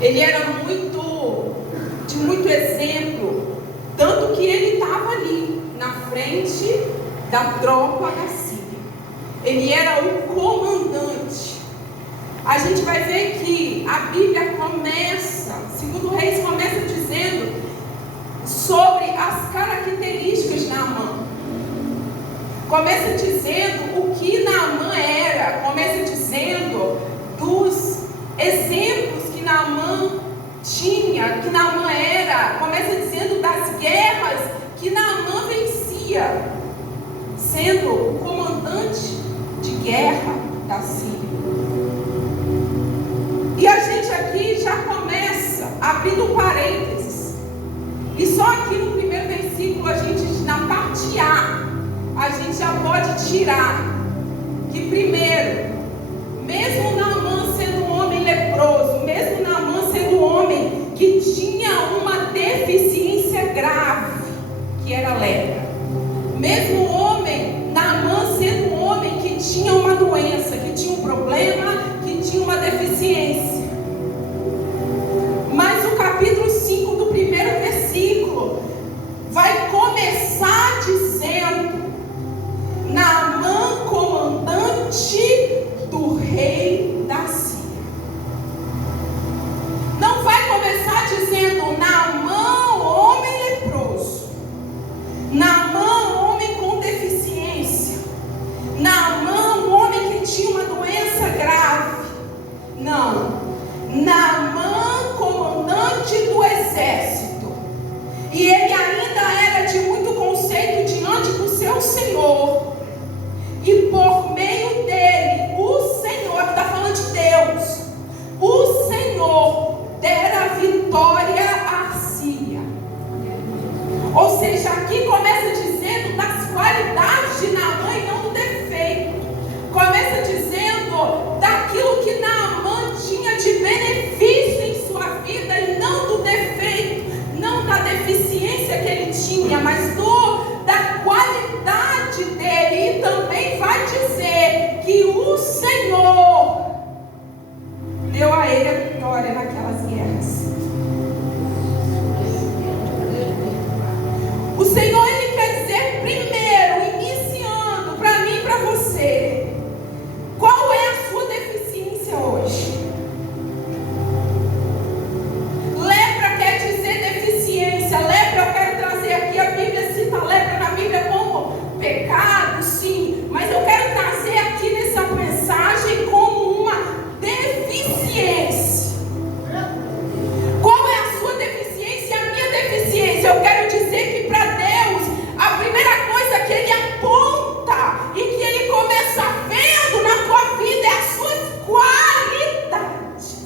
Ele era de muito exemplo, tanto que ele estava ali na frente da tropa da Síria. Ele era o comandante. A gente vai ver que a Bíblia começa, segundo Reis, começa dizendo sobre as características de Naamã. Começa dizendo o que Naamã era, começa dizendo dos exemplos que Naamã tinha, que Naamã era, começa dizendo das guerras que Naamã vencia, sendo o comandante de guerra da Síria. E a gente aqui já começa abrindo parênteses, e só aqui no primeiro versículo a gente, na parte a gente já pode tirar que primeiro, mesmo Naamã sendo um homem leproso, mesmo Naamã sendo um homem que tinha uma deficiência grave, que era a lepra, mesmo o homem, Naamã sendo um homem que tinha uma doença, que tinha um problema, que tinha uma deficiência, mas o capítulo 5 do primeiro versículo vai começar dizendo: Naamã, comandante do rei da Síria. Não vai começar dizendo Naamã, homem leproso, Naamã, homem com deficiência, Naamã, um homem que tinha uma doença grave. Não, Naamã, comandante do exército, e ele ainda era de muito conceito diante do seu Senhor, e por meio dele, o Senhor, está falando de Deus, o Senhor dera vitória à Síria. Ou seja, aqui começa dizendo das qualidades de Naamã e não do defeito. Começa dizendo daquilo que Naamã tinha de benefício em sua vida e não do defeito, não da deficiência que ele tinha, mas da qualidade dele. E também vai dizer que o Senhor deu a ele a vitória naquelas guerras. O Senhor, ele quer dizer primeiro, iniciando para mim e para você, qual é a sua deficiência hoje? Lepra quer dizer deficiência. Lepra, eu quero trazer aqui, a Bíblia cita a lepra na Bíblia como pecado, sim, mas eu quero trazer aqui nessa mensagem como uma deficiência. Qual é a sua deficiência? A minha deficiência. Eu quero dizer que para Deus, a primeira coisa que Ele aponta e que Ele começa vendo na tua vida é as suas qualidades.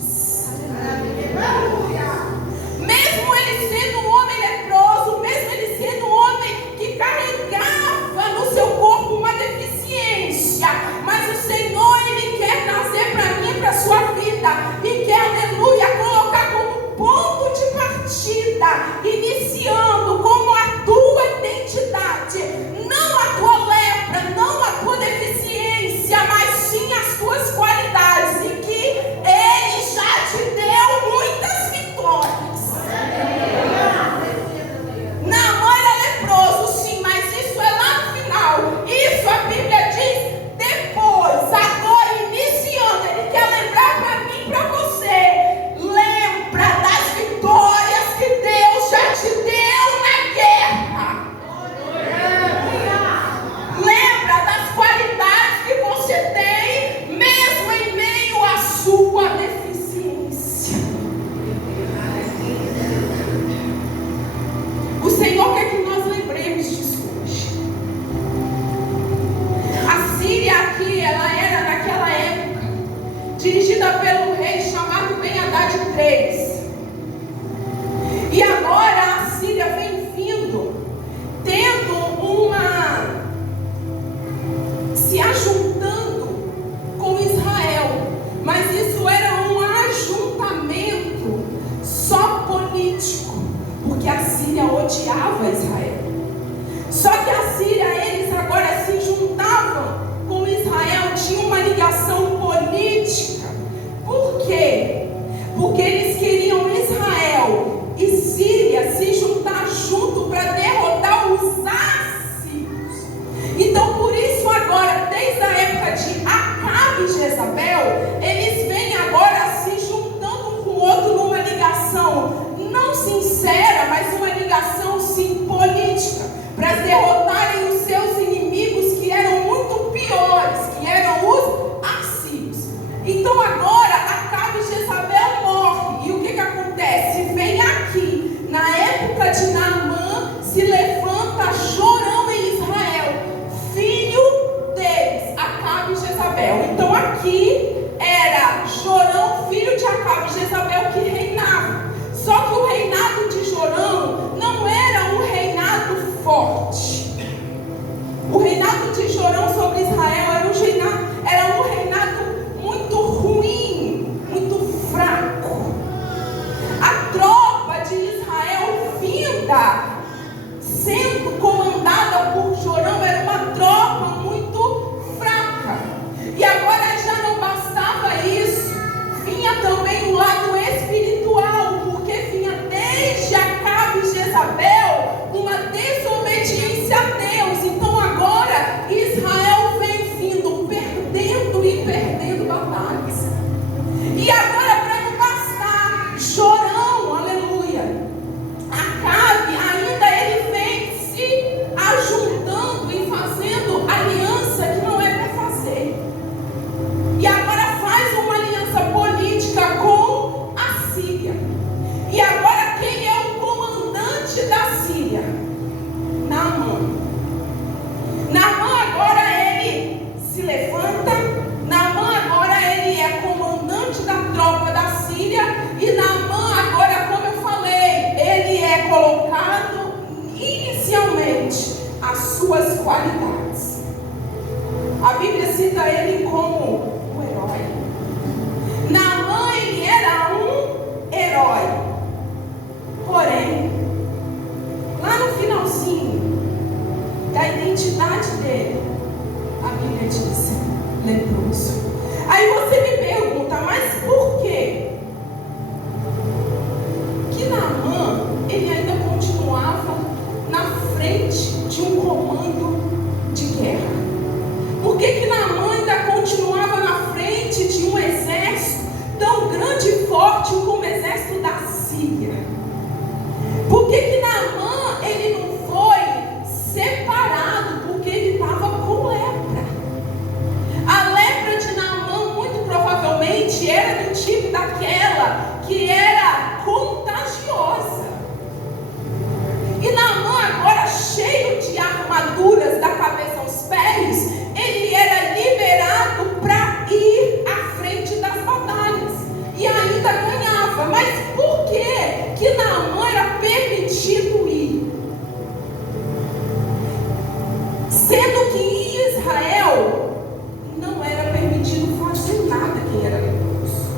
Mesmo ele sendo um homem leproso, mesmo ele sendo um homem que carregava no seu corpo uma deficiência, mas o Senhor, ele quer trazer para mim e para a sua vida, e quer, aleluia, colocar como ponto de partida, iniciando como a tua identidade, não a tua lepra, não a tua deficiência, mas sim as tuas qualidades, e que Ele já te deu muitas vitórias. Naamã era leproso, sim, mas isso é lá no final. Isso a Bíblia diz depois. Agora, iniciando, Ele quer lembrar para mim e para você. Lembra das vitórias que Deus já te deu na guerra. Lembra das qualidades que você tem, mesmo em meio à sua deficiência. O Senhor quer que nós lembremos disso hoje. A Síria aqui, ela era naquela época dirigida pelo rei chamado Ben-Hadad III. E agora a Síria vem vindo, se ajuntando com Israel. Mas isso era um ajuntamento só político, porque a Síria odiava Israel. Só que a Síria, eles agora se juntavam com Israel, tinha uma ligação política. Por quê? Porque eles queriam apresenta ele como o herói. Naamã, ele era um herói. Porém, lá no finalzinho da identidade dele, a Bíblia diz: leproso. Aí você me pergunta, mas por quê? Que Naamã, ele ainda continuava na frente de um comando de guerra? Por que Naamã ainda continuava na frente de um exército tão grande e forte como o exército da Síria? Por que Naamã, ele não foi separado? Porque ele estava com lepra. A lepra de Naamã, muito provavelmente, era do tipo daquela que era contagiosa. E Naamã, agora cheio de armaduras da cabeça aos pés, ele era liberado para ir à frente das batalhas. E ainda ganhava. Mas por que Naamã era permitido ir? Sendo que em Israel não era permitido fazer nada quem era leproso.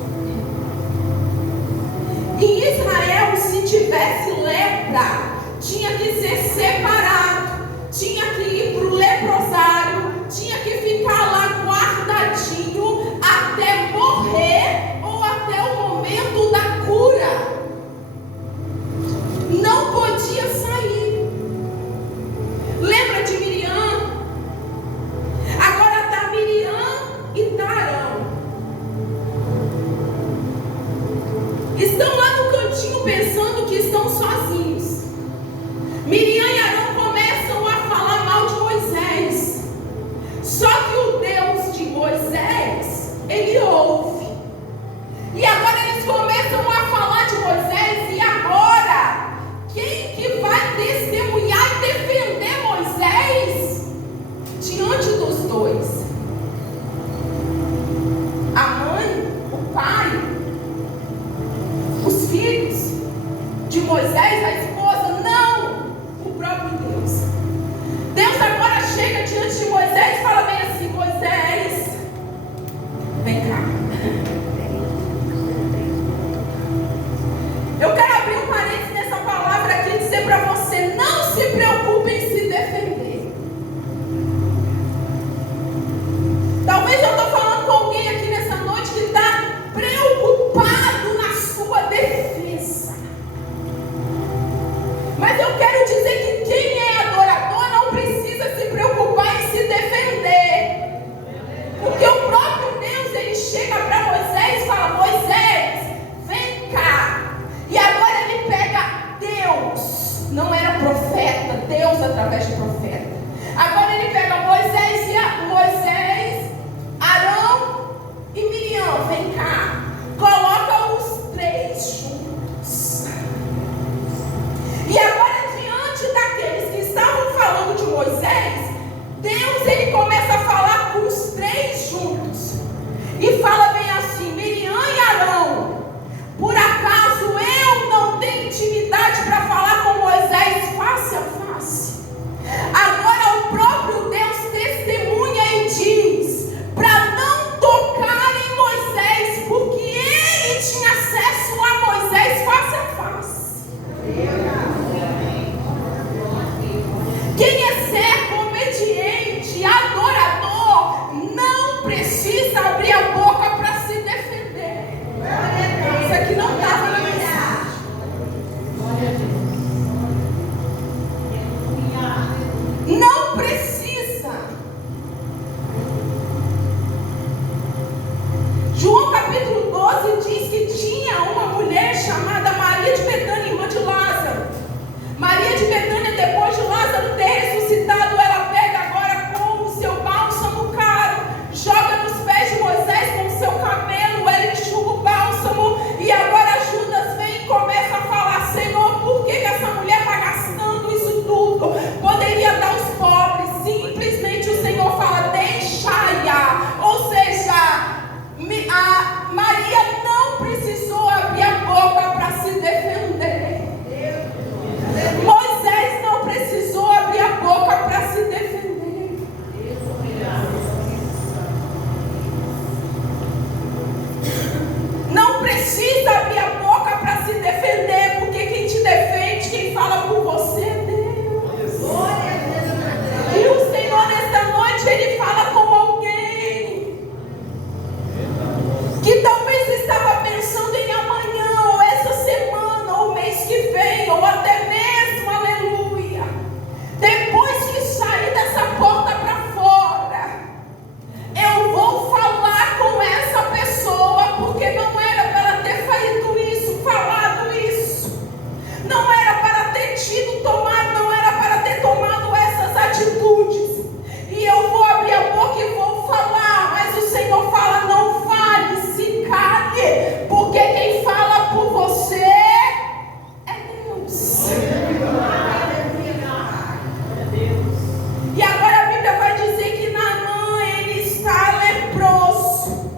Em Israel, se tivesse lepra, tinha que ser separado, tinha que ir para o leprosário, tinha que ficar lá guardadinho até morrer ou até o momento da cura. Não podia sair. Lembra de Miriam? Agora está Miriam e está Arão. Estão lá no cantinho pensando que estão sozinhos. Miriam e Arão começam a falar mal de Moisés. Só que o Deus de Moisés, ele ouve. E agora eles começam a falar de Moisés. E agora, quem que vai testemunhar e defender Moisés diante dos dois? A mãe, o pai, os filhos de Moisés, a esposa? Não, o próprio Deus. Deus agora chega diante de Moisés e fala bem assim: Moisés, vem cá. Eu quero abrir um parênteses nessa palavra aqui e dizer para você: não se preocupe em se defender. Talvez eu estou falando com alguém aqui nessa noite que está preocupado na sua defesa. precisa abrir a boca para se defender, porque quem te defende, quem fala por você é Deus. E o Senhor nesta noite, Ele fala com alguém que talvez estava pensando em amanhã, ou essa semana, ou mês que vem, ou até mesmo, aleluia, depois que sair dessa porta para fora, eu vou falar com essa pessoa, porque não era para ter feito isso, falado isso, não era para ter tido tomado, não era para ter tomado essas atitudes, e eu vou abrir a boca e vou falar, mas o Senhor fala, não fale, se cale, porque quem fala por você é Deus. E agora a Bíblia vai dizer que Naamã, ele está leproso.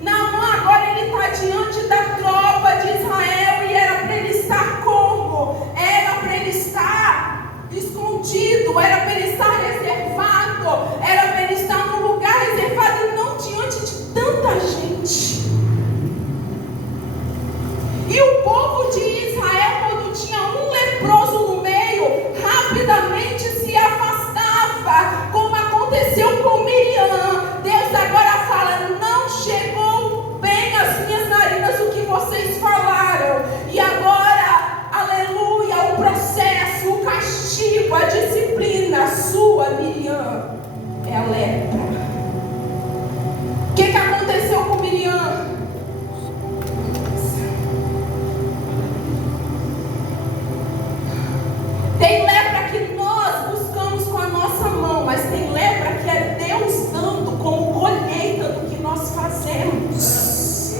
Naamã agora ele está diante da tropa de Israel, e era para ele estar como? Era para ele estar escondido, era para ele estar reservado, era para ele estar num lugar reservado e não diante de tanta gente. E o povo de Israel, quando tinha um leproso no meio, rapidamente se afastava, como aconteceu com Miriam. Deus agora fala, não chegou bem às minhas narinas o que vocês falaram. E agora, aleluia, o processo, o castigo, a disciplina sua, Miriam, é a lepra. O que aconteceu com Miriam? Tem lepra que nós buscamos com a nossa mão, mas tem lepra que é Deus dando como colheita do que nós fazemos.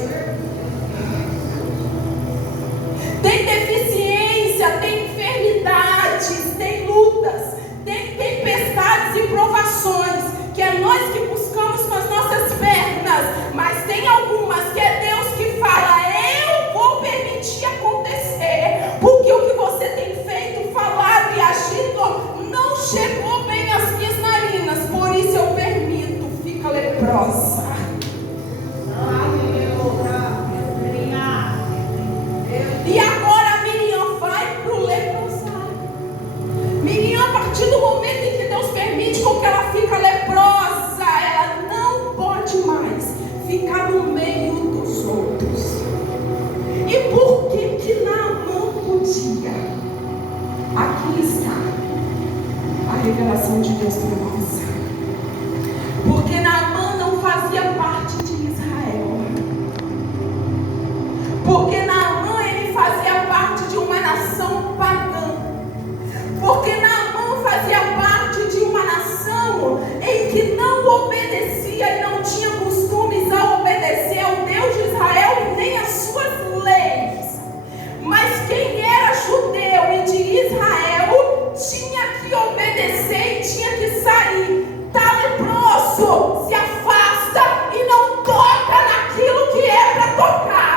Tem deficiência, tem enfermidades, tem lutas, tem tempestades e provações, que é nós que buscamos com as nossas pernas, mas tem algumas que é Deus que fala, eu vou permitir acontecer, porque o que você tem feito, falado e agido não chegou bem às minhas narinas, por isso eu permito, fica leprosa. E agora Miriam vai para o leprosário. Miriam, a partir do momento em que Deus permite com que ela fica leprosa, ela não pode mais ficar no meio dos outros. E por que Naamã podia? Aqui está a revelação de Deus para nós. Porque Naamã não fazia parte de Israel. Porque Naamã, ele fazia parte de uma nação pagã. Porque Naamã fazia parte de uma nação em que não obedecia e não tinha costumes a obedecer ao Deus de Israel nem às suas leis. Mas quem era judeu e de Israel tinha que obedecer e tinha que sair. Está leproso, se afasta e não toca naquilo que é para tocar.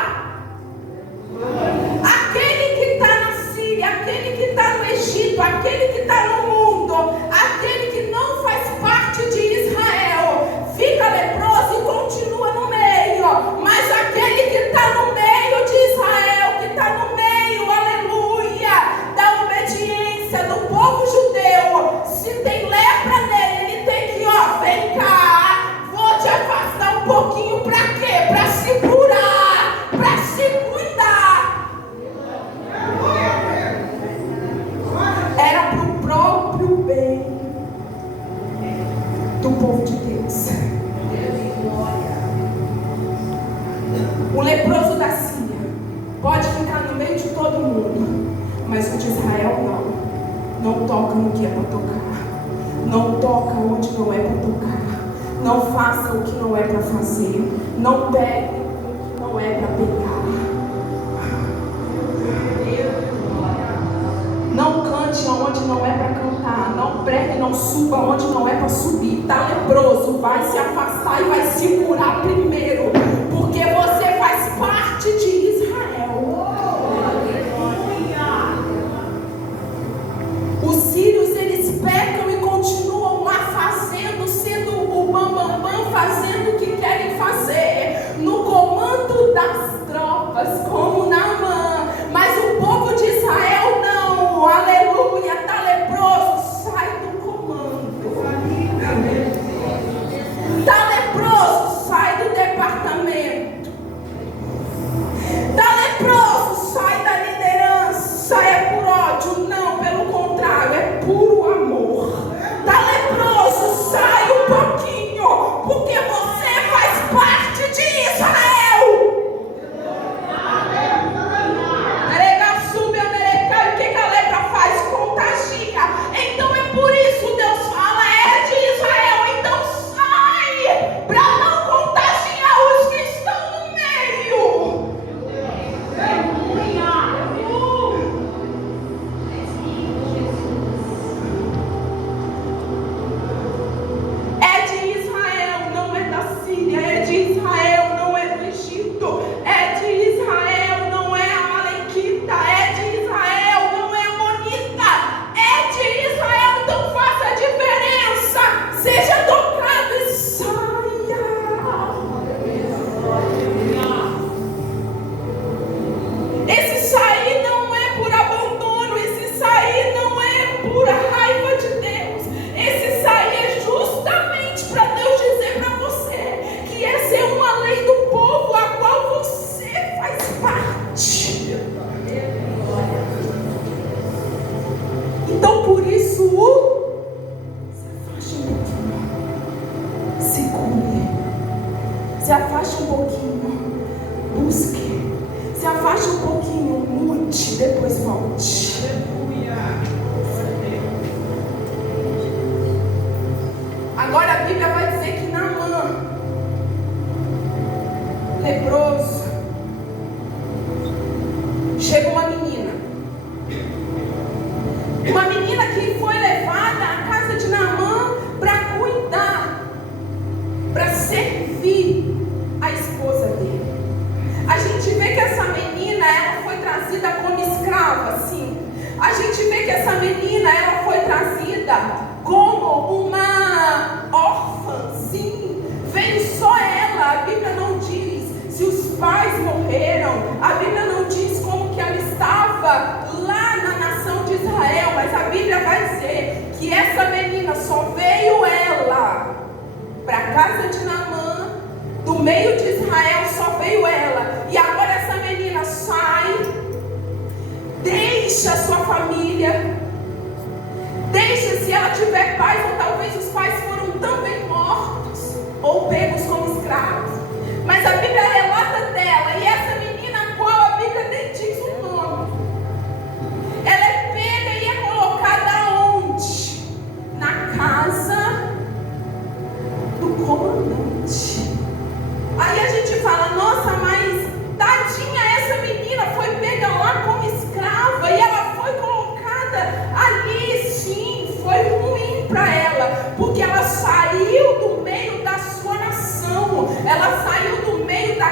Aquele que está na Síria, aquele que está no Egito, aquele que está no mundo, aquele que não faz parte de Israel, fica leproso e continua no meio. Mas aquele que está no meio de Israel, que está no meio, aleluia, da obediência do povo judeu, se tem lepra nele, ele tem que, vem cá, vou te afastar um pouquinho, para quê? Para segurar, para se cuidar. Era para o próprio bem do povo de Deus. O leproso da Síria pode ficar no meio de todo mundo, mas o de Israel não toca no que é para tocar, não toca onde não é para tocar, não faça o que não é para fazer, não pegue o que não é para pegar, não cante onde não é para cantar, não pregue, não suba onde não é para subir. Está leproso, vai se afastar e vai segurar primeiro, porque você faz parte de Israel. Os sírios, eles pecam e continuam lá fazendo, sendo o bambambam, fazendo o que querem fazer, no comando das tropas, depois volte. Agora a Bíblia vai dizer que Naamã, leproso, chega uma menina que foi levada à casa de Naamã para cuidar, para servir a esposa dele. A gente vê que essa menina, ela foi trazida como escrava, sim. A gente vê que essa menina, ela foi trazida como uma órfã, sim. Veio só ela. A Bíblia não diz se os pais morreram. A Bíblia não diz como que ela estava lá na nação de Israel. Mas a Bíblia vai dizer que essa menina só veio ela para a casa de Naamã, do meio de Israel, só veio ela. E agora essa menina sai, deixa a sua família, deixa, se ela tiver pais, ou talvez os pais foram também mortos ou pegos como escravos. Mas a Bíblia relata dela, e essa menina, a qual a Bíblia nem diz o nome, ela é pega e é colocada onde? Na casa do comandante. Aí a gente fala, nossa, mas tadinha, essa menina foi pega lá como escrava e ela foi colocada ali. Sim, foi ruim para ela, porque ela saiu do meio da sua nação, ela saiu do meio da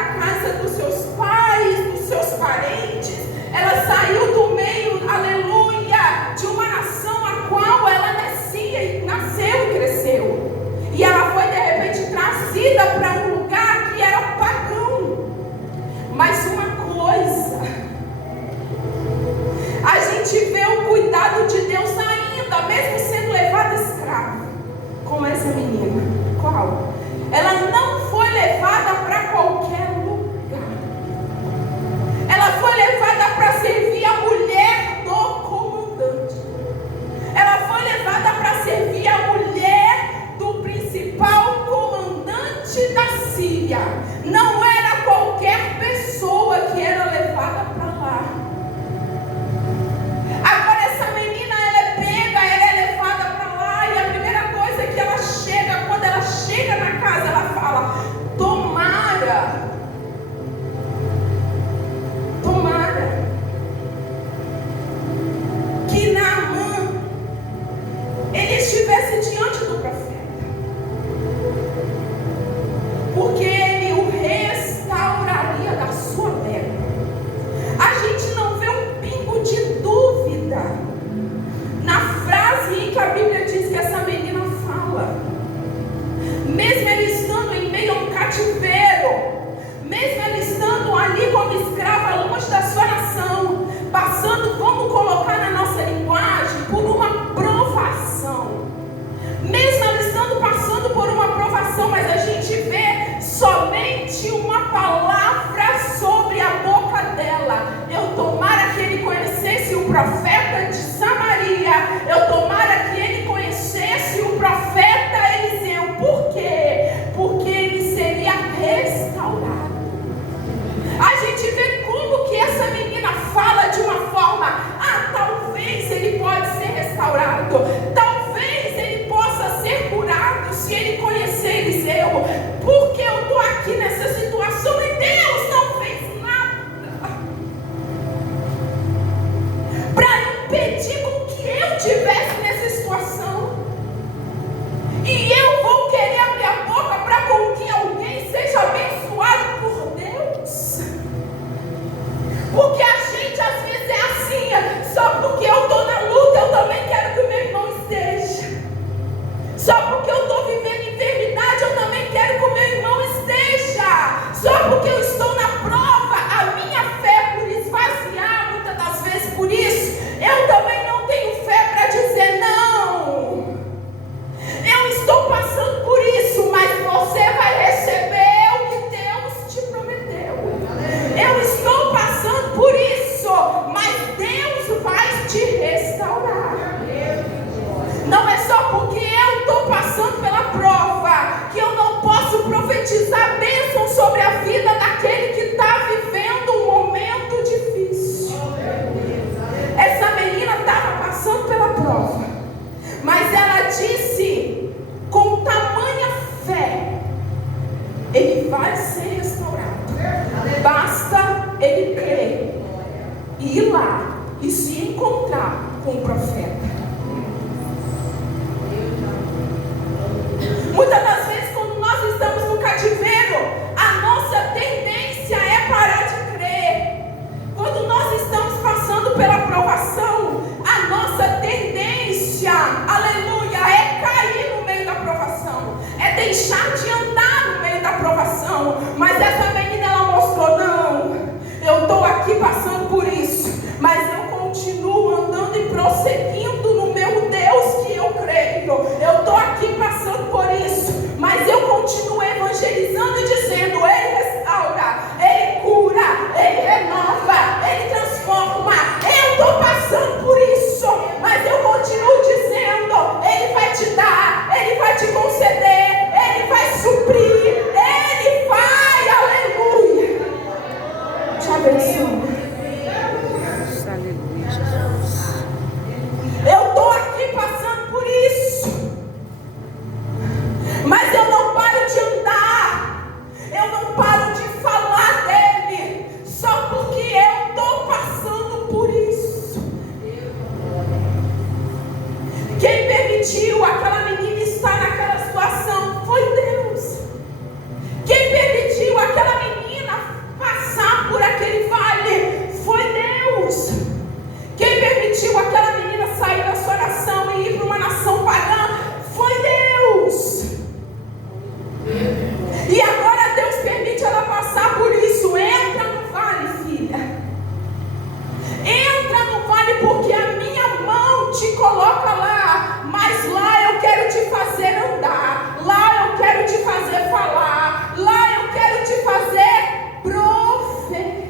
ir lá e se encontrar com o profeta. Muitas das vezes, quando nós estamos no cativeiro, a nossa tendência é parar de crer. Quando nós estamos passando pela provação, a nossa tendência, aleluia, é cair no meio da provação, é deixar de andar no meio da provação. Mas essa menina, ela mostrou: não, eu estou aqui passando por isso, mas eu continuo andando e prosseguindo no meu Deus que eu creio. Eu estou aqui passando por isso, mas eu continuo evangelizando e dizendo: Ele restaura, Ele cura, Ele renova, Ele transforma. Eu estou passando por isso, mas eu continuo dizendo: Ele vai te dar, Ele vai te conceder, Ele vai suprir, Ele vai, aleluia. Te abençoe. Eu estou aqui passando por isso, mas eu não paro de andar, eu não paro de falar dele, só porque eu estou passando por isso. Quem permitiu aquela menina estar naquela situação foi Deus. Quem permitiu aquela menina passar por aquele vale foi Deus. Quem permitiu aquela menina sair da sua nação e ir para uma nação pagã foi Deus. E agora Deus permite ela passar por isso. Entra no vale, filha. Entra no vale, porque a minha mão te coloca lá. Mas lá eu quero te fazer andar. Lá eu quero te fazer falar. Lá eu quero te fazer profetizar.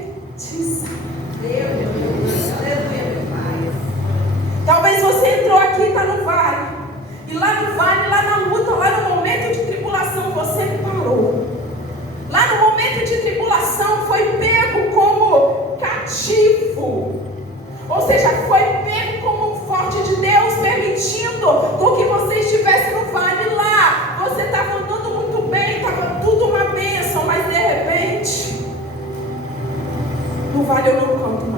Talvez você entrou aqui e está no vale. E lá no vale, lá na luta, lá no momento de tribulação, você parou. Lá no momento de tribulação foi pego como cativo. Ou seja, foi pego como um forte de Deus, permitindo com que você estivesse no vale. Lá você estava andando muito bem, estava tudo uma bênção, mas de repente, no vale eu não canto mais.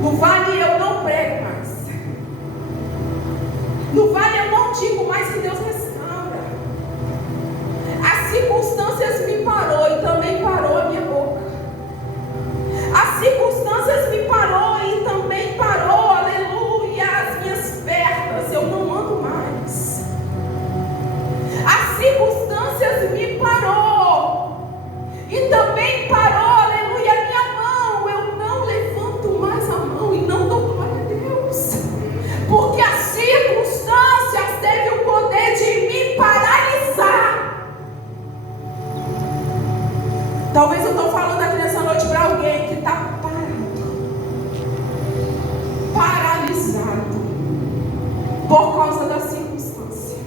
No vale eu não prego mais. No vale eu não digo mais que Deus restaura. As circunstâncias me parou e também parou a minha boca. As circunstâncias me parou e também parou, aleluia, as minhas pernas. Eu não ando mais. As circunstâncias me parou e também parou, aleluia, a minha mão. Eu não levanto mais a mão e não dou glória a Deus, porque as circunstâncias teve o poder de me paralisar. Talvez eu estou falando aqui nessa noite para alguém que está paralisado por causa da circunstância.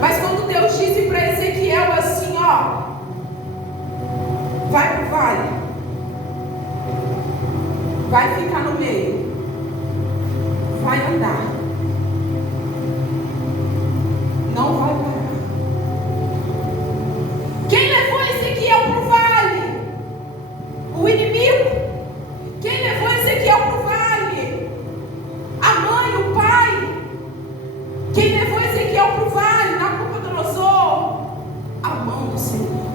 Mas quando Deus disse para Ezequiel assim, ó, vai pro vale, vai ficar no meio, vai andar, não vai parar. Quem levou Ezequiel pro vale? O inimigo. Quem levou Ezequiel pro vale? A mãe, o pai. Quem levou Ezequiel pro vale? Nabucodonosor. A mão do Senhor.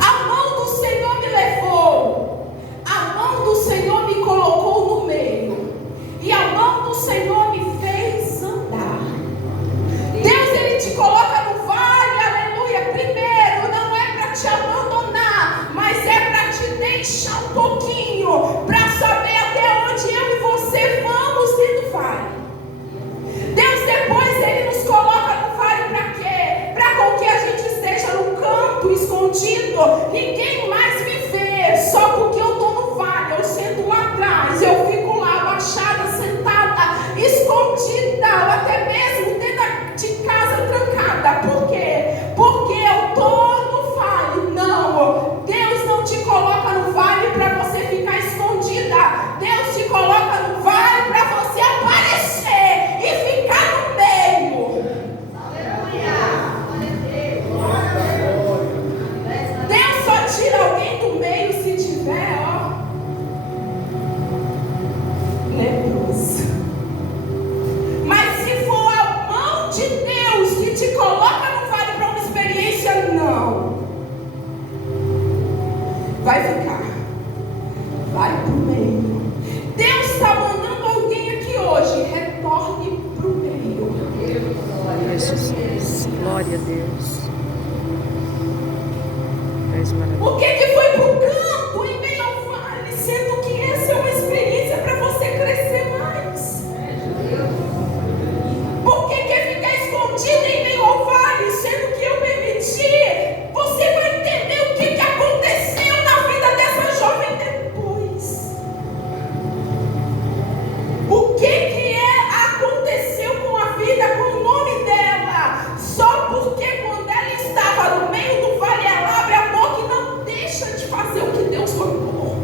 A mão do Senhor me levou. A mão do Senhor me colocou no meio. E a mão do Senhor me fez andar. Deus, Ele te coloca no vale, aleluia. Primeiro, não é para te abandonar, mas é para te deixar um pouquinho, para saber até onde eu e você vamos ir no vale. Deus, depois Ele nos coloca no vale para quê? Para com que a gente esteja no canto, escondido, ninguém mais me vê, só porque eu estou no vale. Eu sento lá atrás, eu fico lá abaixada, sentada, escondida, ou até mesmo dentro de casa trancada. Por quê? Porque eu estou no vale. Não, Deus não te coloca no vale para você ficar escondida. Deus te coloca no vale para você aparecer e ficar no meio. Aleluia. vai ficar. Vai para o meio. Deus está mandando alguém aqui hoje. Retorne para o meio. Jesus. Glória a Deus. Por que foi para o canto em meio ao vale, sendo que essa é uma experiência para você crescer mais? Por que ficar escondido em meio ao vale, sendo que eu permiti? Você vai entender o que aconteceu na vida dessa jovem depois. O que aconteceu com a vida, com o nome dela? Só porque quando ela estava no meio do vale, ela abre a boca e não deixa de fazer o que Deus mandou.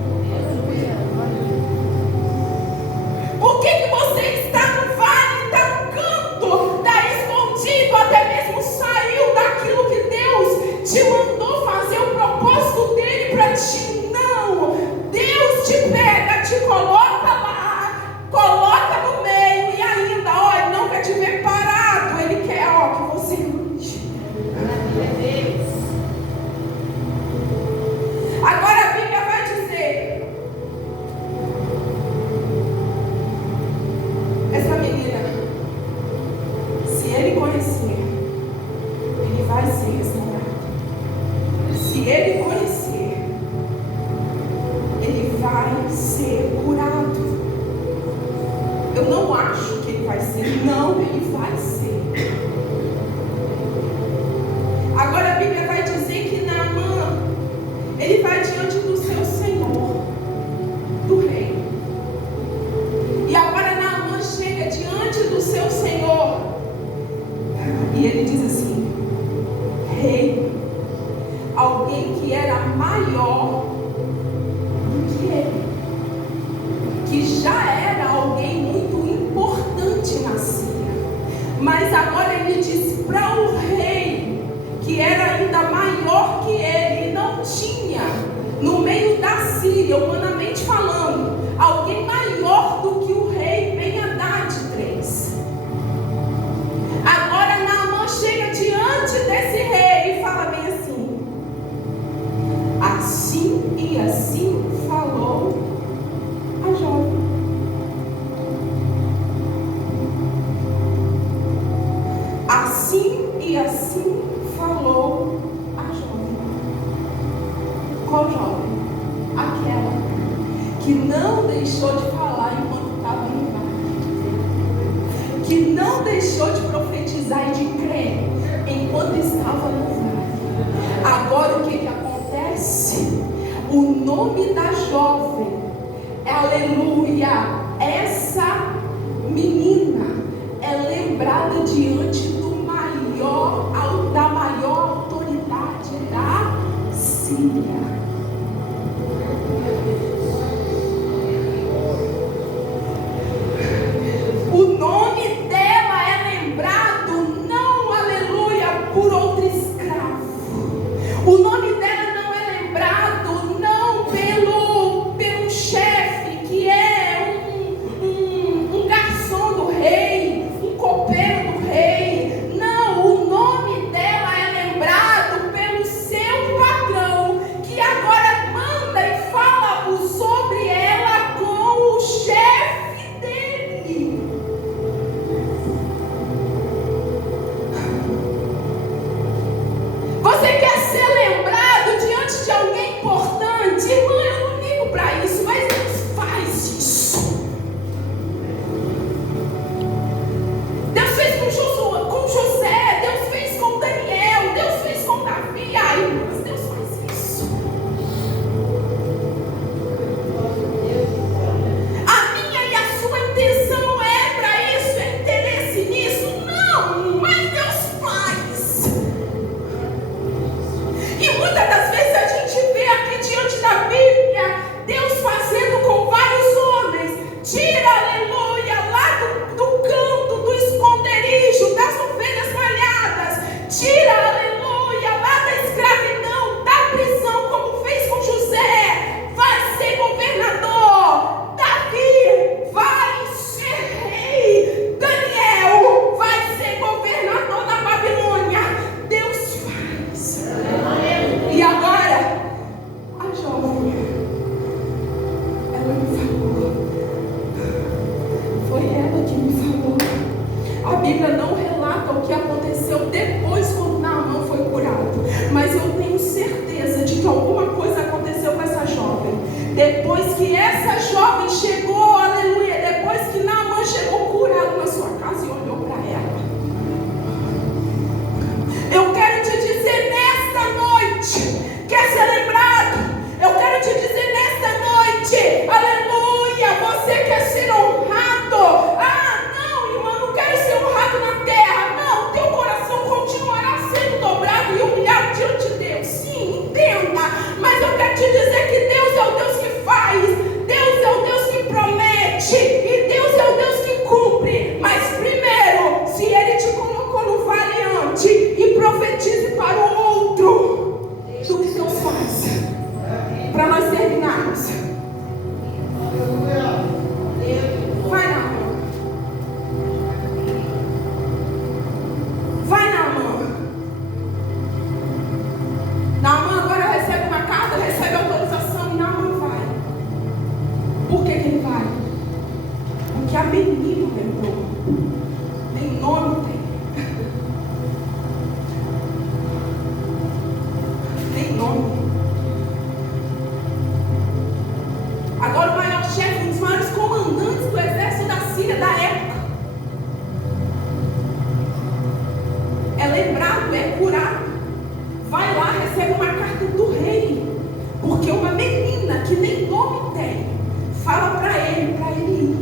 Por que você está no vale, está no canto, está escondido, até mesmo saiu daquilo que Deus te mandou fazer, o propósito dele para ti? Não! Deus te pega, te coloca lá, coloca no meio e ainda, ó, ele não quer te ver parado, ele quer, ó, que você ande. Agora a Bíblia vai dizer, essa menina, se ele conhecer, ele vai ser restaurado. Se ele conhecer, ele vai ser curado. Eu não acho que ele vai ser, não, ele vai ser. Agora a Bíblia vai dizer que Naamã, ele vai diante do seu Senhor, do rei. E agora Naamã chega diante do seu Senhor. E ele diz assim: rei, alguém que era maior do que ele, que já era alguém muito importante na Síria, mas agora ele diz para o rei, que era ainda maior que ele, e não tinha no meio da Síria, humanamente falando, alguém maior do que o rei Ben-Hadad III. Agora Naamã chega diante desse rei e fala bem assim: assim e assim falou a jovem. Assim e assim falou a jovem. Qual jovem? Aquela que não deixou de falar enquanto estava no vale, que não deixou de profetizar e de crer enquanto estava no vale. Agora o que acontece? O nome da jovem, aleluia, essa menina é lembrada diante da maior autoridade da Síria. O nome dela é lembrado não, aleluia, por outro escravo. O nome dela não é lembrado não pelo chefe, que é um garçom do rei, um copeiro do rei. Não, o nome dela é lembrado pelo seu patrão, que agora manda e fala certeza de que alguma coisa aconteceu com essa jovem. Depois que essa jovem chegou, aleluia, depois que Naamã chegou curado na sua casa e olhou para ela. Eu quero te dizer nesta noite, quer ser lembrado? Eu quero te dizer nesta noite, aleluia, você quer ser honrado? Ah, não, irmã, não quero ser honrado na terra. Não, teu coração continuará sendo dobrado e humilhado diante de Deus. Sim, entenda, mas eu quero te dizer que Deus é o Deus que faz, Deus é o Deus que promete e Deus é o Deus que cumpre. Mas primeiro, se Ele te colocou no vale antes e profetize para o outro, do que Deus faz. Para nós terminarmos, vai Naamã, vai Naamã. Naamã agora recebe uma carta, recebe autorização e Naamã vai. Por que ele vai? Porque a menina lembrou. Nem nome tem. Nem nome. Agora o maior chefe, um dos maiores comandantes do exército da Síria da época, é lembrado, é curado, vai lá, recebe uma carta do rei, porque uma menina que nem nome tem, fala para ele ir,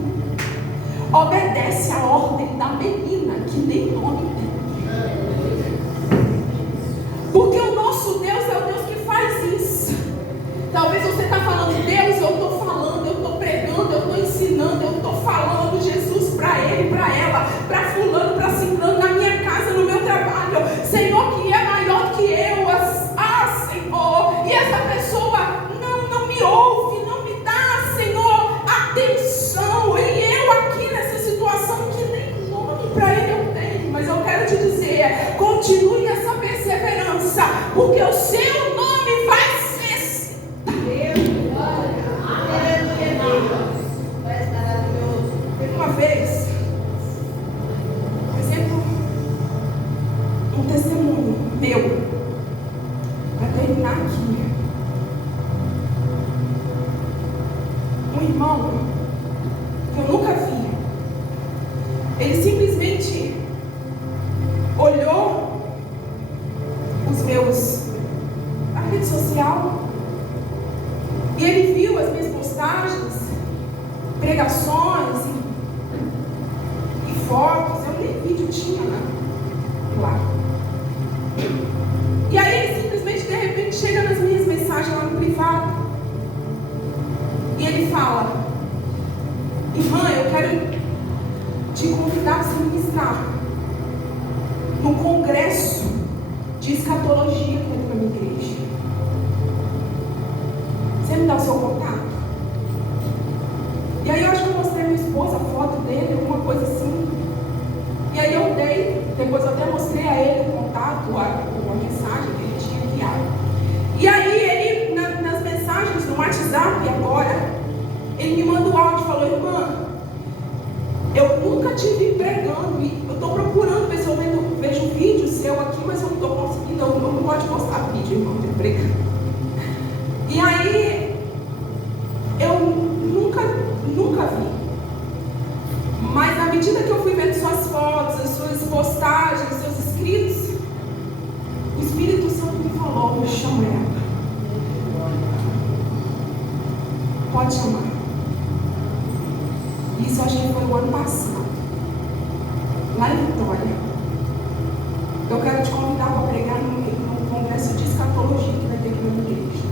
obedece a ordem da menina que nem nome tem, porque o nosso Deus é o Deus que faz isso. Talvez você está falando, Deus, eu estou falando, eu estou pregando, eu estou ensinando, eu estou falando Jesus para ele, para ela, para fulano, para ciclano, na minha casa, no meu trabalho. Senhor, que é maior que eu, Senhor, e essa pessoa não me ouve, não me dá, Senhor, atenção, e eu aqui nessa situação que nem nome para ele eu tenho, mas eu quero te dizer, continue nessa perseverança, porque o seu nome vai ser. Uma vez, por exemplo, um testemunho meu, para terminar aqui. Um irmão que eu nunca vi, ele simplesmente olhou a rede social, e ele viu as minhas postagens, pregações e fotos. Eu nem vídeo tinha, né? Lá. E aí ele simplesmente, de repente, chega nas minhas mensagens lá no privado e ele fala: irmã, eu quero te convidar a se ministrar no congresso de escatologia que vai ter na minha igreja. Você me dá o seu contato? E aí eu acho que eu mostrei a minha esposa a foto dele, alguma coisa assim. E aí eu dei, depois eu até mostrei a ele o contato, uma mensagem que ele tinha enviado. E aí ele, nas mensagens no WhatsApp agora, ele me manda o áudio e falou: irmã, eu nunca te vi pregando, e eu estou procurando ver se eu vejo um vídeo seu aqui, mas eu não estou conseguindo, eu não gosto de postar vídeo, irmão, de pregando. E aí, eu nunca vi. Mas à medida que eu fui vendo suas fotos, as suas postagens, os seus escritos, o Espírito Santo me falou: chama ela. Pode chamar. Isso acho que foi o ano passado, lá em Vitória. Eu quero te convidar para pregar no congresso de escatologia que vai ter aqui na minha igreja.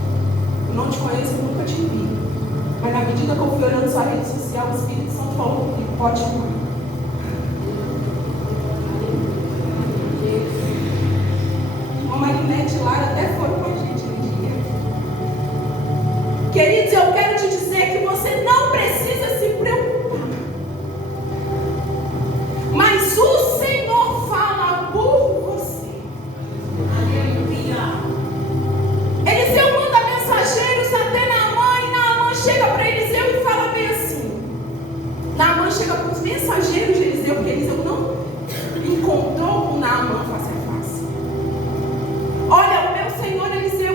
Eu não te conheço, eu nunca te vi. Mas na medida que eu fui olhando sua rede social, o Espírito Santo falou comigo: pode chamar. Uma Marinete lá até foram com a gente no dia. Queridos, eu quero te dizer que você não precisa se preocupar. Mas o Senhor fala por você. Aleluia. Eliseu manda mensageiros até Naamã, e Naamã chega para Eliseu e fala bem assim. Naamã chega para os mensageiros de Eliseu, porque Eliseu não encontrou com Naamã face a face. Olha, o meu senhor Eliseu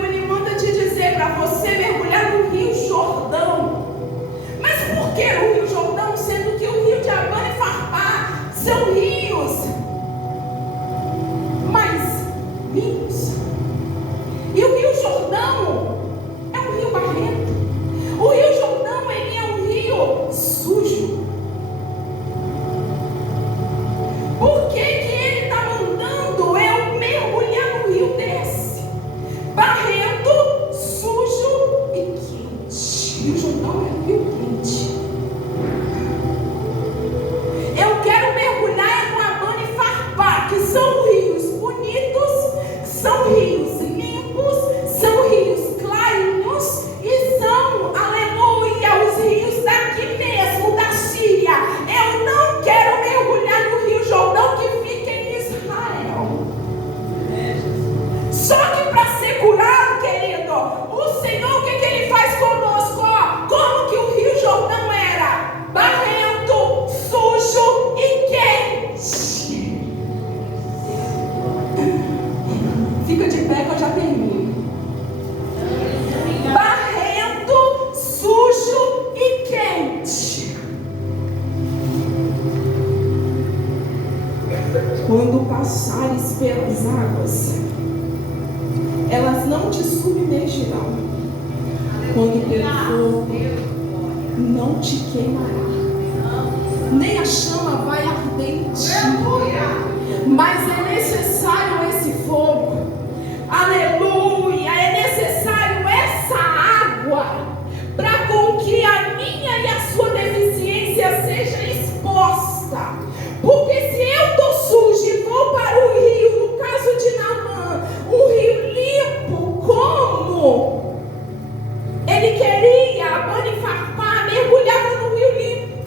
te submergirão. Quando tem fogo, não te queimará, nem a chama vai arder em ti. Mas é necessário esse fogo. Aleluia! É necessário essa água para com que a minha e a sua deficiência seja exposta. Porque se eu estou sujo e vou para o rio, no caso de Naamã, um rio limpo, como ele queria, Abana e Farpá, mergulhava no rio limpo,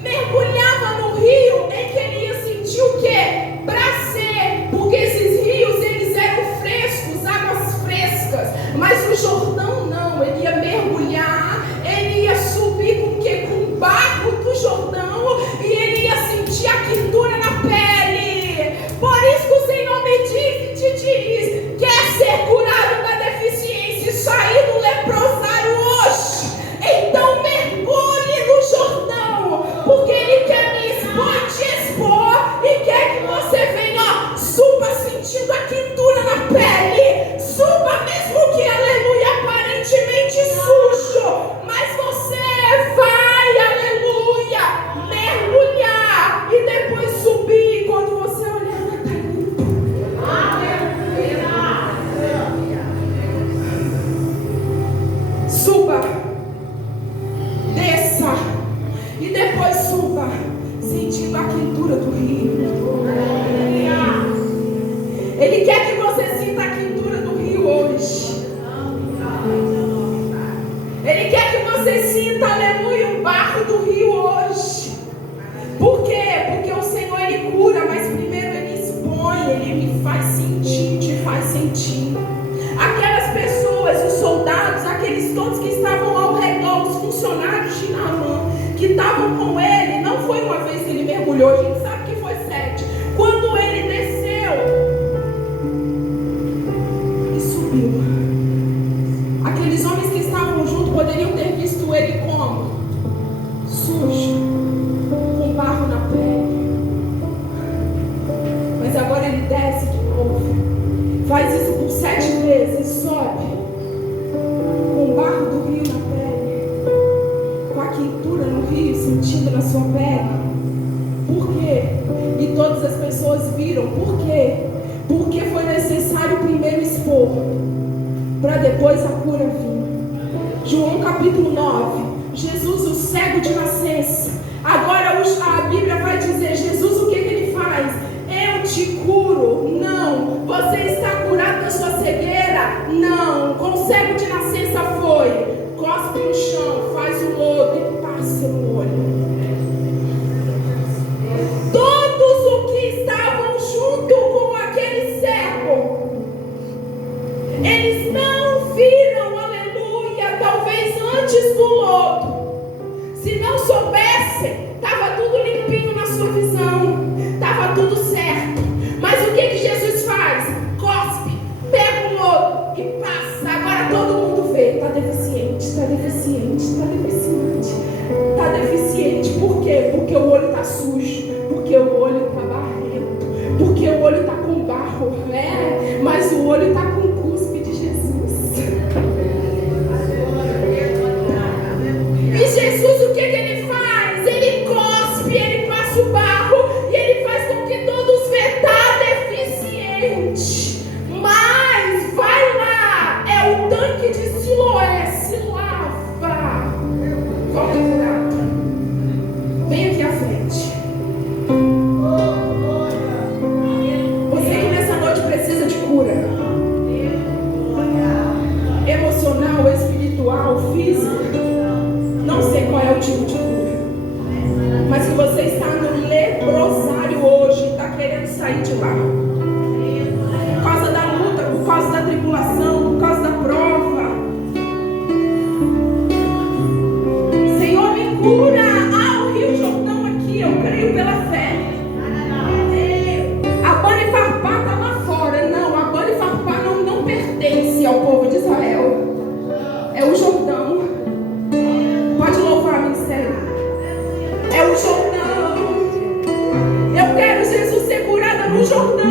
mergulhava no rio em que ele ia sentir o quê? Prazer, porque esses rios eles eram frescos, águas frescas, mas o Jordão não, ele ia mergulhar, ele ia subir com o quê? Com o barro do Jordão, e ele ia sentir a quentura na pele. Por isso que o Senhor me diz e te diz: quer ser curado da deficiência e sair do leprosário hoje? Então mergulhe no Jordão, porque Ele quer me expor e te expor, e quer que você venha, ó, suba sentindo a quentura na pele, suba mesmo que, aleluia, aparentemente sujo, mas você vai, aleluia, mergulhar e depois subir, e quando você olhar, vai estar limpo. Suba, desça e depois suba, sentindo a quentura do rio. Ele quer que você sinta a quentura do rio hoje. Ele quer que você sinta, aleluia, o barro do rio hoje. Por quê? Porque o Senhor, Ele cura, mas primeiro Ele expõe, Ele me faz sentir, te faz sentir. Aquelas pessoas, os soldados, aqueles todos que estavam ao redor, os funcionários de Naamã, que estavam com ele, não foi uma vez que ele mergulhou, a gente sabe que foi 7. Quando ele desceu e subiu, aqueles homens que estavam junto poderiam ter visto ele como? Sujo, com barro na pele. Mas agora ele desce de novo, faz isso por 7 vezes, sobe, com o barro do rio na pele, com a quentura no rio sentindo na sua pele. Por quê? E todas as pessoas viram. Por quê? Porque foi necessário primeiro expor, para depois a cura vir. João capítulo 9, Jesus, o cego de nascença. Agora a Bíblia vai dizer, Jesus, o que ele faz? Eu te curo. Não. Você está curado da sua cegueira? Não. Com o cego de nascença foi: cospe no chão, faz o lodo e passe no olho. Todos os que estavam junto com aquele cego, eles não viram, aleluia, talvez antes do lodo. Se não soubessem, estava tudo limpinho na sua visão, estava tudo certo. Mas o que Jesus faz? Cospe, pega o lodo e passa. Agora todo mundo vê. Está deficiente, está deficiente, está deficiente, está deficiente. Por quê? Porque o olho está sujo, porque o olho está barrento, porque o olho está com barro, né? Mas o olho está com o cuspe de Jesus. E Jesus, o que ele faz? Ele cospe, ele passa o barro e ele faz com que todos vejam: está deficiente. Mas vai lá, é o tanque de Siloé, se lava. Volta curado. Vem aqui à frente. Você que nessa noite precisa de cura emocional, espiritual, física, não sei qual é o tipo de cura, mas que você está no leprosário hoje, está querendo sair de lá, por causa da luta, por causa da tribulação, por causa da prova. Senhor, me cura. O Rio Jordão aqui, eu creio pela fé. Abana e Farpá está lá fora. Não, Abana e Farpá não pertence ao povo de Israel. É o Jordão. Pode louvar, ministério. É o Jordão. Eu quero, Jesus, ser curada no Jordão.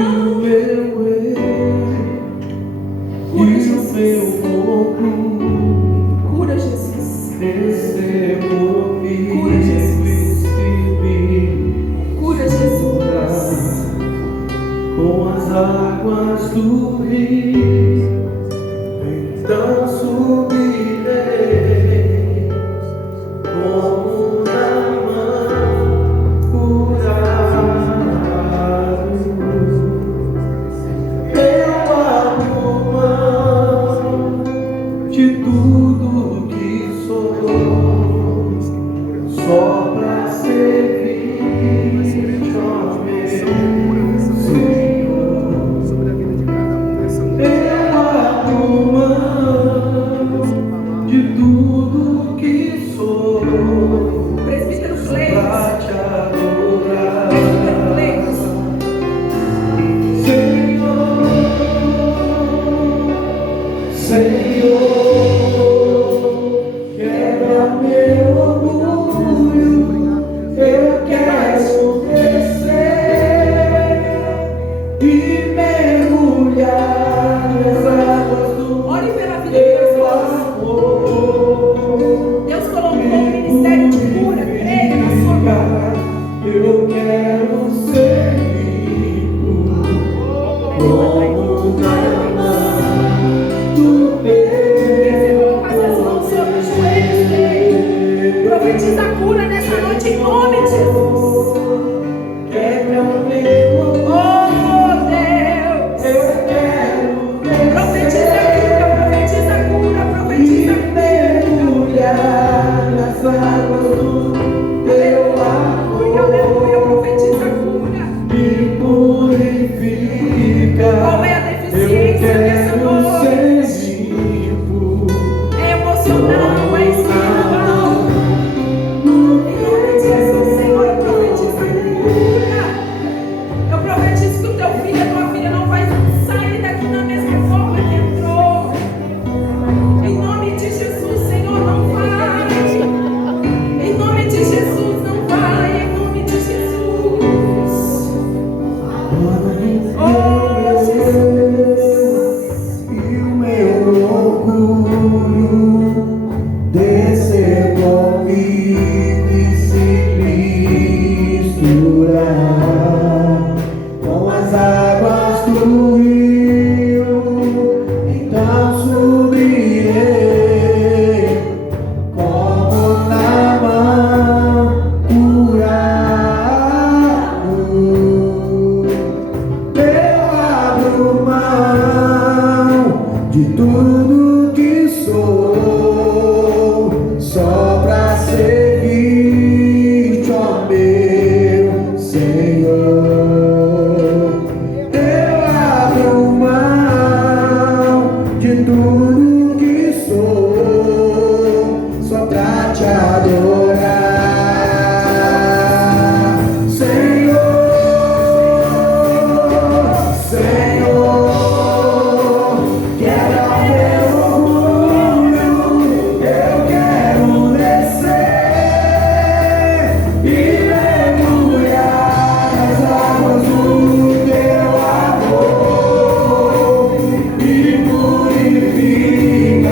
purifica.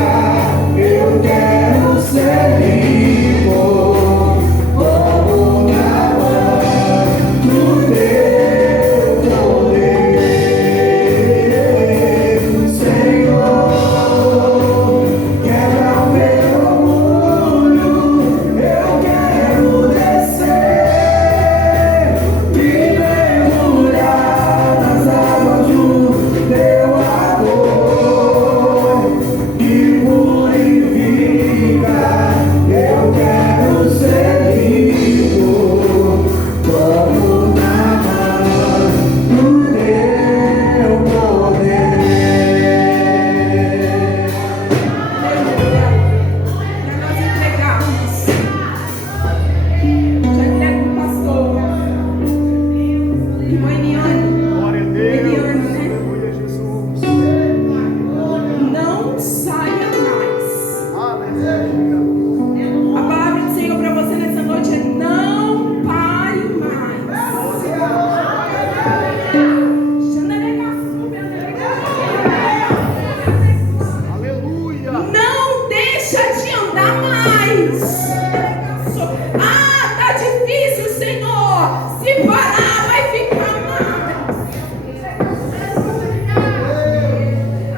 Ah, tá difícil, Senhor. Se parar, vai ficar mal.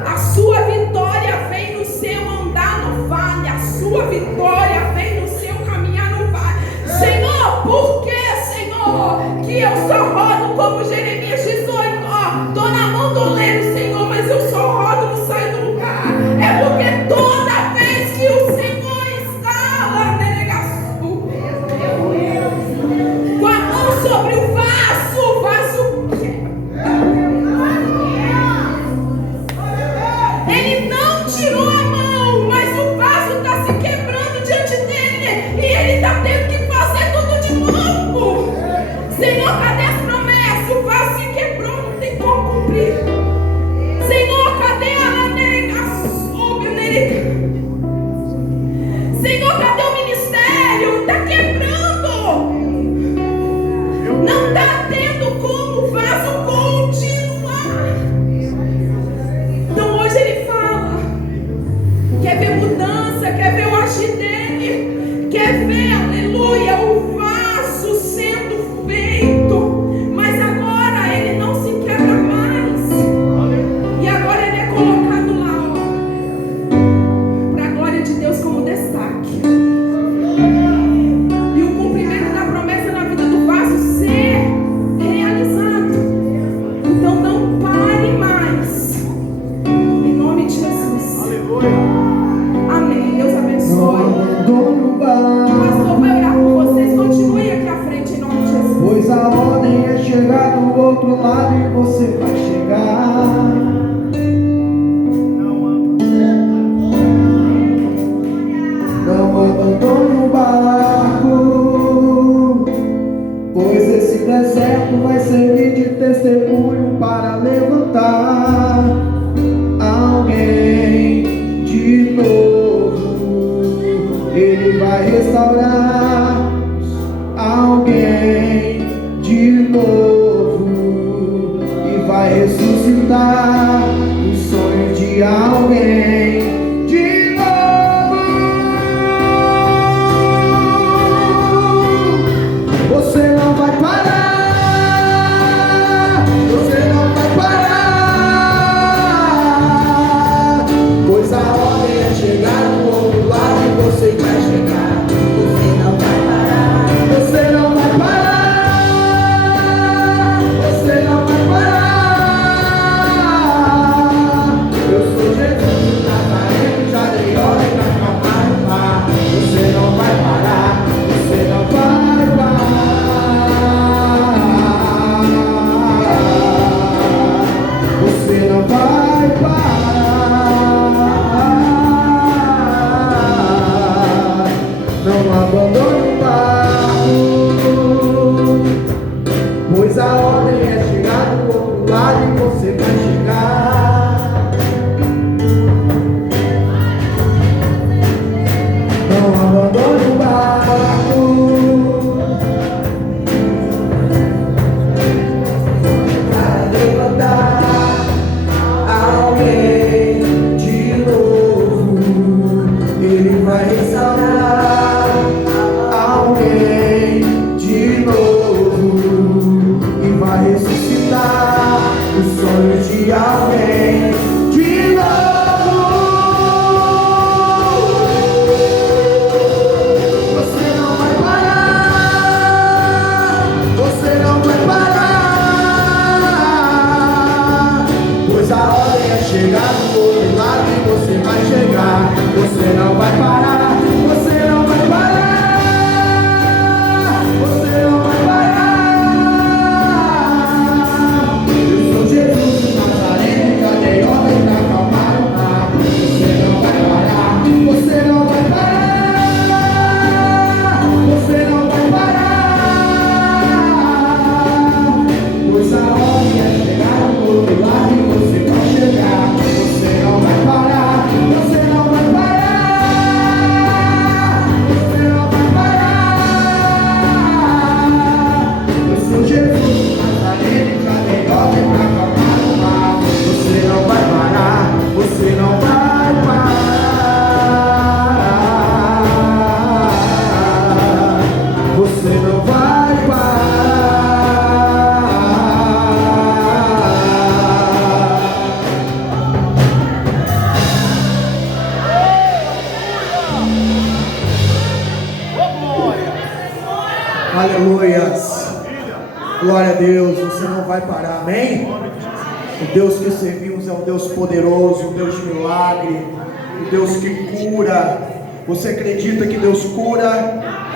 A sua vitória vem no seu andar no vale. A sua vitória vem no seu caminhar no vale. Senhor, por que, Senhor, que eu só rodo como Jeremias 18? Ó, tô na mão do oleiro, Senhor, mas eu só rodo, não saio do lugar. É porque toda vez que o Senhor está lá, com a mão sobre o vaso quebra. Ele não tirou a mão, mas o vaso está se quebrando diante dele e ele está tendo que fazer tudo de novo. Senhor, cadê as promessas? O vaso se quebrou, não tem como cumprir. Senhor, cadê a Senhor, cadê o ministério? Está quebrando. Não está tendo como o vaso continuar. Então hoje ele fala. Quer ver mudança, quer ver o agir dele, quer ver, aleluia, o vaso sendo feito. Mas agora ele não se quebra mais. E agora ele é colocado lá, ó, para a glória de Deus como destaque. E o cumprimento da promessa na vida do vaso ser realizado. Então não pare mais. Em nome de Jesus. Amém. Deus abençoe. Pastor, vai orar por vocês. Continue aqui à frente em nome de Jesus. Pois a ordem é chegar do outro lado e você vai chegar. Não abandone o barco, pois esse deserto vai servir de testemunho para levantar alguém de novo. Ele vai restaurar alguém de novo e vai ressuscitar o sonho de alguém de novo. Você não vai parar, você não vai parar, pois a ordem é chegar do outro lado e você vai chegar. Você não vai parar, você não vai parar, você não vai parar. Eu sou Jesus de Nazaré, já dei ordem pra acalmar o mar. Você não vai parar, você não vai parar, você não vai parar. Não abandone o barco, pois a ordem é chegar do outro lado e você vai chegar. Não abandone o barco, para levantar alguém de novo. Ele vai restaurar alguém de novo e vai ressuscitar o sonho de alguém de novo. Você não vai parar, você não vai parar, pois a ordem é chegar do outro lado e você vai chegar. Você não vai parar, você não vai parar, você não vai parar. Eu sou Jesus de Nazaré, já dei ordem pra acalmar o mar. Você não vai parar, você não vai parar, você não vai parar, pois a ordem é chegar do outro lado e você vai chegar. Você não vai parar, você não vai parar. Glória a Deus, você não vai parar, amém? O Deus que servimos é um Deus poderoso, um Deus de milagre, um Deus que cura. Você acredita que Deus cura?